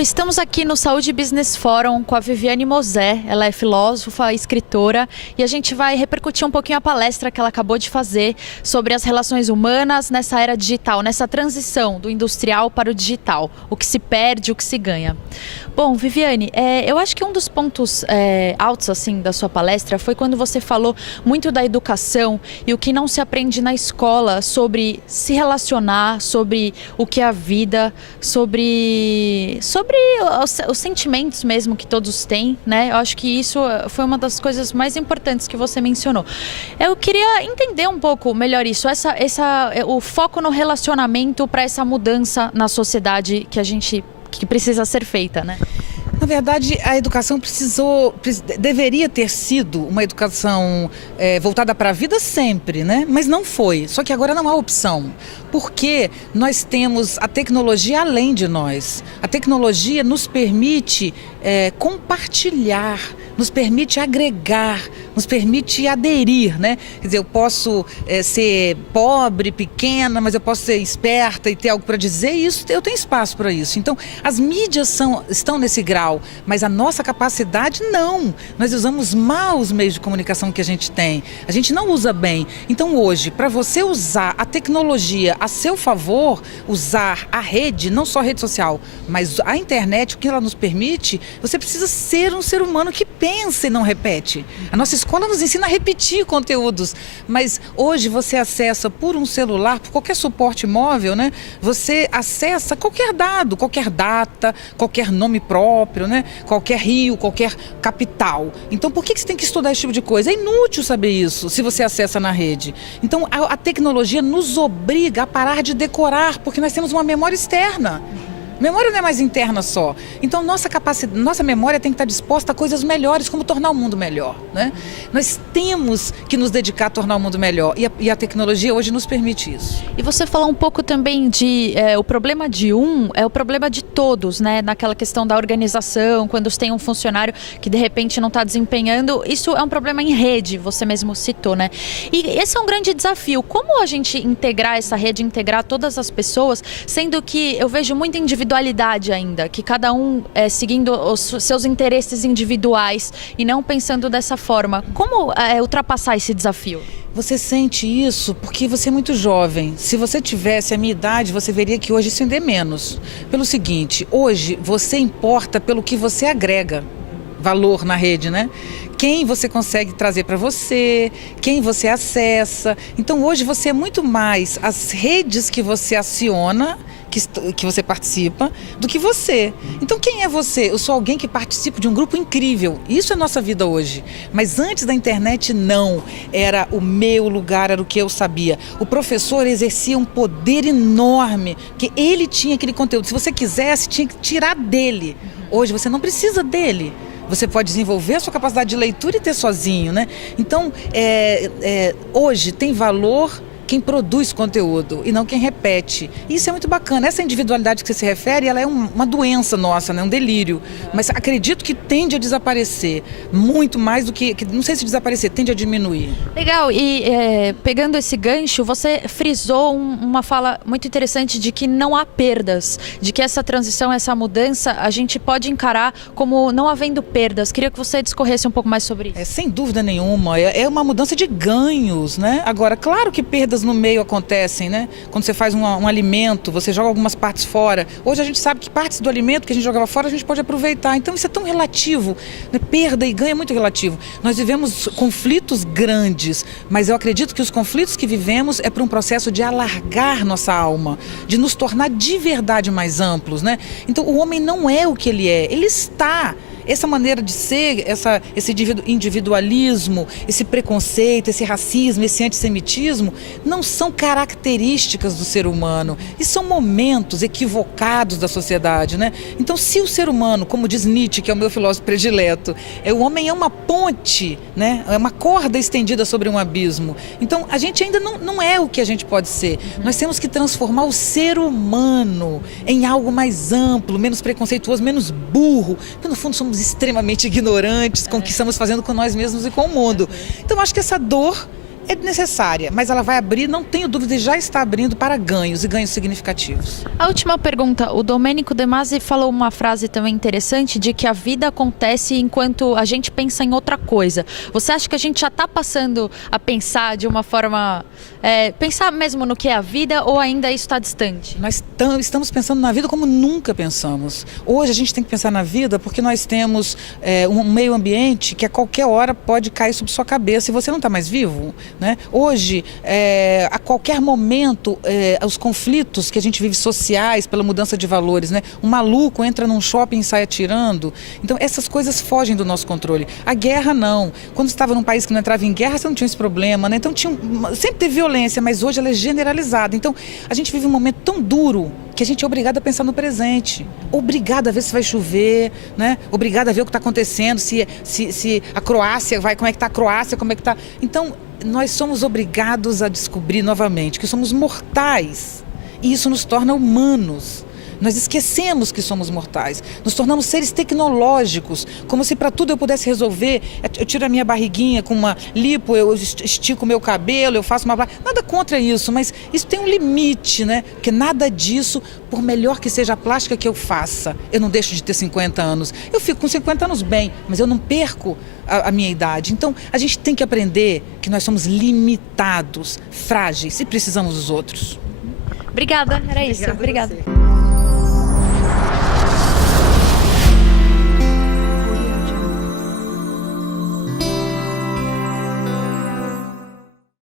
Estamos aqui no Saúde Business Forum com a Viviane Mosé. Ela é filósofa, escritora, e a gente vai repercutir um pouquinho a palestra que ela acabou de fazer sobre as relações humanas nessa era digital, nessa transição do industrial para o digital, o que se perde, o que se ganha. Bom, Viviane, eu acho que um dos pontos altos assim da sua palestra foi quando você falou muito da educação e o que não se aprende na escola sobre se relacionar, sobre o que é a vida, sobre os sentimentos mesmo que todos têm, né? Eu acho que isso foi uma das coisas mais importantes que você mencionou. Eu queria entender um pouco melhor isso, o foco no relacionamento para essa mudança na sociedade que precisa ser feita, né? Na verdade, a educação deveria ter sido uma educação voltada para a vida sempre, né? Mas não foi, só que agora não há opção, porque nós temos a tecnologia além de nós. A tecnologia nos permite compartilhar, nos permite agregar, nos permite aderir, né? Quer dizer, eu posso ser pobre, pequena, mas eu posso ser esperta e ter algo para dizer, e isso, eu tenho espaço para isso. Então, as mídias estão nesse grau, mas a nossa capacidade não. Nós usamos mal os meios de comunicação que a gente tem. A gente não usa bem. Então, hoje, para você usar a tecnologia a seu favor, usar a rede, não só a rede social, mas a internet, o que ela nos permite, você precisa ser um ser humano que pensa e não repete. A nossa escola nos ensina a repetir conteúdos, mas hoje você acessa por um celular, por qualquer suporte móvel, né? Você acessa qualquer dado, qualquer data, qualquer nome próprio, né? Qualquer rio, qualquer capital. Então, por que você tem que estudar esse tipo de coisa? É inútil saber isso se você acessa na rede. Então, a tecnologia nos obriga a parar de decorar, porque nós temos uma memória externa. Memória não é mais interna só. Então, nossa memória tem que estar disposta a coisas melhores, como tornar o mundo melhor, né? Nós temos que nos dedicar a tornar o mundo melhor. E a tecnologia hoje nos permite isso. E você falou um pouco também de o problema de é o problema de todos, né? Naquela questão da organização, quando tem um funcionário que de repente não está desempenhando. Isso é um problema em rede, você mesmo citou, né? E esse é um grande desafio. Como a gente integrar essa rede, integrar todas as pessoas, sendo que eu vejo muita individualidade ainda, que cada um seguindo os seus interesses individuais e não pensando dessa forma. Como ultrapassar esse desafio? Você sente isso porque você é muito jovem. Se você tivesse a minha idade, você veria que hoje isso ainda é menos. Pelo seguinte, hoje você importa pelo que você agrega valor na rede, né? Quem você consegue trazer para você, quem você acessa. Então hoje você é muito mais as redes que você aciona, que você participa, do que você. Então quem é você? Eu sou alguém que participa de um grupo incrível. Isso é a nossa vida hoje. Mas antes da internet não. Era o meu lugar, era o que eu sabia. O professor exercia um poder enorme, que ele tinha aquele conteúdo. Se você quisesse, tinha que tirar dele. Hoje você não precisa dele. Você pode desenvolver a sua capacidade de leitura e ter sozinho, né? Então, hoje tem valor quem produz conteúdo e não quem repete. E isso é muito bacana. Essa individualidade que você se refere, ela é uma doença nossa, né? Um delírio. Mas acredito que tende a desaparecer. Muito mais do que não sei se desaparecer, tende a diminuir. Legal. E pegando esse gancho, você frisou uma fala muito interessante de que não há perdas, de que essa transição, essa mudança, a gente pode encarar como não havendo perdas. Queria que você discorresse um pouco mais sobre isso. Sem dúvida nenhuma. É uma mudança de ganhos, né? Agora, claro que perdas no meio acontecem, né? Quando você faz um alimento, você joga algumas partes fora. Hoje a gente sabe que partes do alimento que a gente jogava fora, a gente pode aproveitar. Então isso é tão relativo, né? Perda e ganho é muito relativo. Nós vivemos conflitos grandes, mas eu acredito que os conflitos que vivemos é por um processo de alargar nossa alma, de nos tornar de verdade mais amplos, né? Então o homem não é o que ele é, ele está. Essa maneira de ser, esse individualismo, esse preconceito, esse racismo, esse antissemitismo, não são características do ser humano. E são momentos equivocados da sociedade, né? Então, se o ser humano, como diz Nietzsche, que é o meu filósofo predileto, o homem é uma ponte, né? É uma corda estendida sobre um abismo. Então, a gente ainda não é o que a gente pode ser. Nós temos que transformar o ser humano em algo mais amplo, menos preconceituoso, menos burro. Porque, no fundo, somos extremamente ignorantes com o que estamos fazendo com nós mesmos e com o mundo. Então, acho que essa dor é necessária, mas ela vai abrir, não tenho dúvida, e já está abrindo para ganhos e ganhos significativos. A última pergunta, o Domênico De Masi falou uma frase também interessante de que a vida acontece enquanto a gente pensa em outra coisa. Você acha que a gente já está passando a pensar de uma forma, pensar mesmo no que é a vida, ou ainda isso está distante? Nós estamos pensando na vida como nunca pensamos. Hoje a gente tem que pensar na vida porque nós temos um meio ambiente que a qualquer hora pode cair sobre sua cabeça e você não está mais vivo, né? Hoje, a qualquer momento, os conflitos que a gente vive sociais pela mudança de valores, né? Um maluco entra num shopping e sai atirando. Então essas coisas fogem do nosso controle. A guerra não. Quando estava num país que não entrava em guerra, você não tinha esse problema, né? Então sempre teve violência, mas hoje ela é generalizada. Então a gente vive um momento tão duro que a gente é obrigado a pensar no presente. Obrigado a ver se vai chover, né? Obrigado a ver o que está acontecendo, se a Croácia vai, como é que está a Croácia, como é que está. Então nós somos obrigados a descobrir novamente que somos mortais e isso nos torna humanos. Nós esquecemos que somos mortais, nos tornamos seres tecnológicos, como se para tudo eu pudesse resolver. Eu tiro a minha barriguinha com uma lipo, eu estico o meu cabelo, eu faço uma... Nada contra isso, mas isso tem um limite, né? Porque nada disso, por melhor que seja a plástica que eu faça, eu não deixo de ter 50 anos. Eu fico com 50 anos bem, mas eu não perco a minha idade. Então, a gente tem que aprender que nós somos limitados, frágeis e precisamos dos outros. Obrigada, era isso. Obrigada.